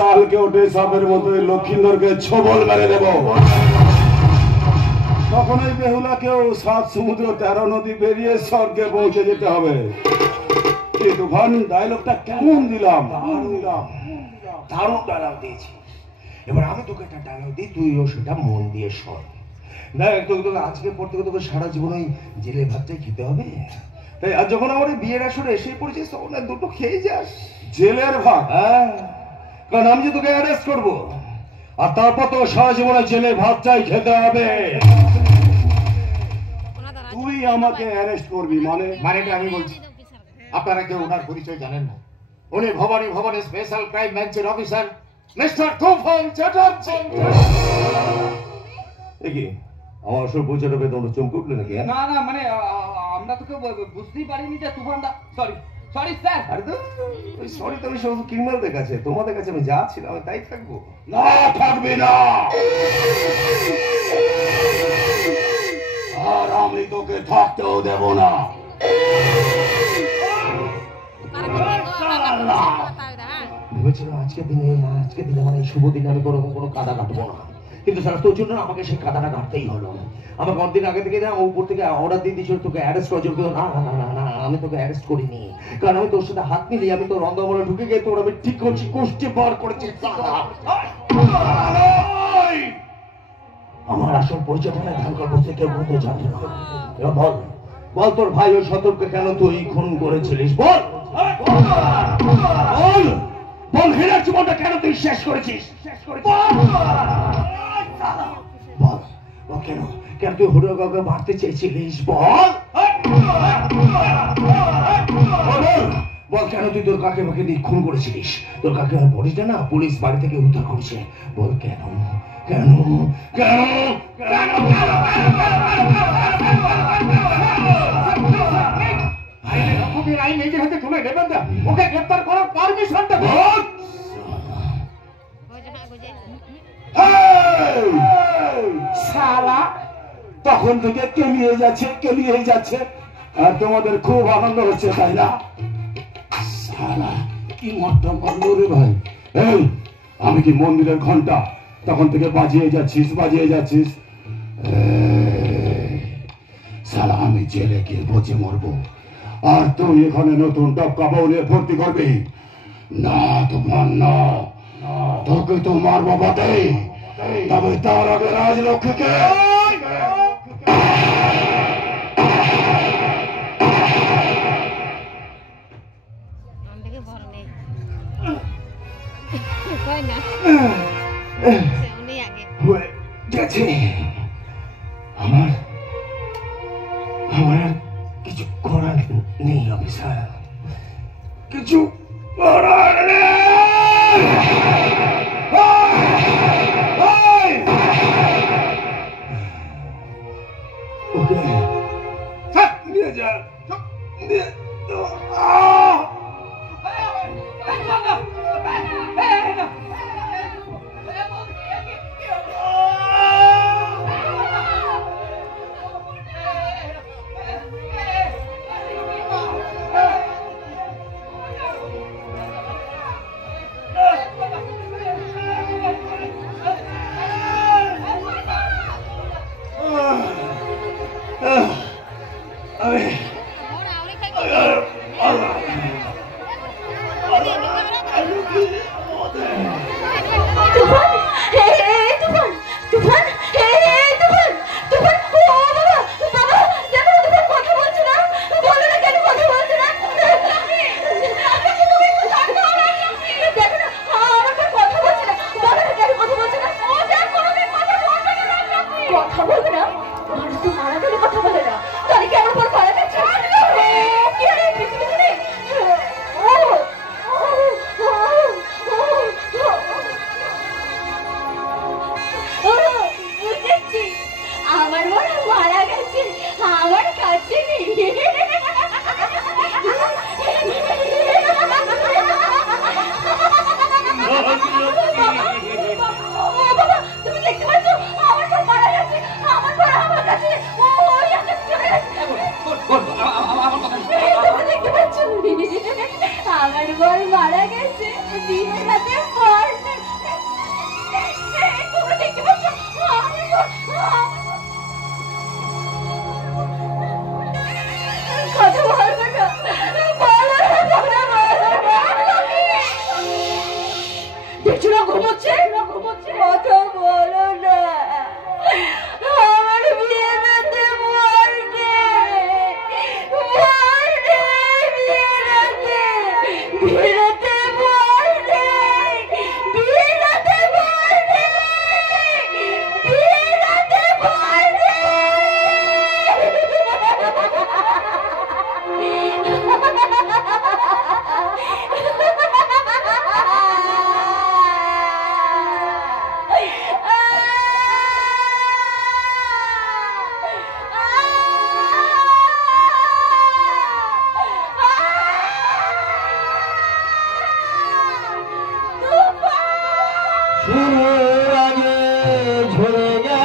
কালকে ওঠে সাপের মতো লক্ষিন্দরকে ছবল মেরে দেব। তখনই বেহুলাকেও 7 সমুদ্র 13 নদী পেরিয়ে স্বর্গে পৌঁছে যেতে হবে। কি তুফান, ডায়লগটা কেমন দিলাম? দারুণ ডায়লগ দিয়েছি। এবার আমি তোকে একটা ডায়লগ দিই, তুইও সেটা মন দিয়ে শোন। দেখ, তোকে আজকে পর থেকে তোকে সারা জীবন ওই জেলে ভাতটাই খেতে হবে। তাই আর যখন আমার বিয়ের আসরে এসে পড়েছিস তখন দুটো খেয়ে যাস জেলের ভাত। হ্যাঁ, কারণ আমি যে তোকে অ্যারেস্ট করবো, আর তারপর তো সারা জীবনে জেলে ভাতটাই খেতে হবে। তুই আমাকে অ্যারেস্ট করবি মানেটা আমি বলছি। আপনারা কেউ ওনার পরিচয় জানেন না। উনি ভবানী স্পেশাল ক্রাইম ব্রাঞ্চের অফিসার মিস্টার তুফান চ্যাটার্জি। কি আমার আসল পরিচয়টা পেয়ে তোমরা চমকে উঠলে নাকি? না না, মানে আমরা তোকে বুঝতেই পারিনি যে তুফানদা। Sorry sir. আরে তো ওই সরি তো ওই সব ক্রিমিনালদের কাছে, তোমাদের কাছে আমি যা ছিলাম আমি তাই থাকবো। না, থাকবি না। আর আমি তোকে থাকতেও দেব না। ভেবেছিলাম আজকের দিনে মানে শুভ দিনে আমি কোনো কাদা কাটবো না, কিন্তু স্যার তোর জন্য আমাকে সেই কাদাটা কাটতেই হলো। আমাকে অনেকদিন আগে থেকে না উপর থেকে অর্ডার দিয়ে দিয়েছিল তোকে অ্যারেস্ট করার জন্য। না না না না, আমি তোকে অ্যারেস্ট করিনি, কারণ আমি তোর সাথে হাত মিলিয়ে আমি তোর অন্ধমলে ঢুকে গিয়ে তোর আমি ঠিক করছি, কোষ্ঠী বার করেছি। আমার আসল পরিচয়টা না ধানকার বসে কেউ বলতে জানতো না। এবার বল তোর ভাই ওই সতর্কে কেন তুই খুন করেছিলিস? বল হীরার জীবনটা কেন তুই শেষ করেছিস? বল কেন তুই হুড়ো কাউকে মারতে চেয়েছিলিস? বল কেন তুই তোর কাকে মাকে দিয়ে খুন করেছিলিস? তোর কাকে বলিস না, পুলিশ বাড়ি থেকে উদ্ধার করেছে। বল কেন? আইন নিজের হাতে তুলে নেবেন না, ওকে গ্রেফতার করার পারমিশনটা বল। সারা তখন থেকে কেলিয়ে যাচ্ছে আর তোমাদের খুব আনন্দ হচ্ছে, তাই না? সারা কি মট্টা করলো রে ভাই। এই আমি কি মন্দিরের ঘন্টা? তখন থেকে বাজিয়ে যাচ্ছিস। সারা আমি জেলে গিয়ে বসে মরবো আর তুই এখানে নতুন টপকা বউলে ভর্তি করবি? না তোমার না, তোকে তো মারবো বটে, তবে তার আগে রাজলক্ষ্মীকে। আমার কিছু করার নেই অফিসার, কিছু করার নেই। নিয়ে যা, ঝরে গেল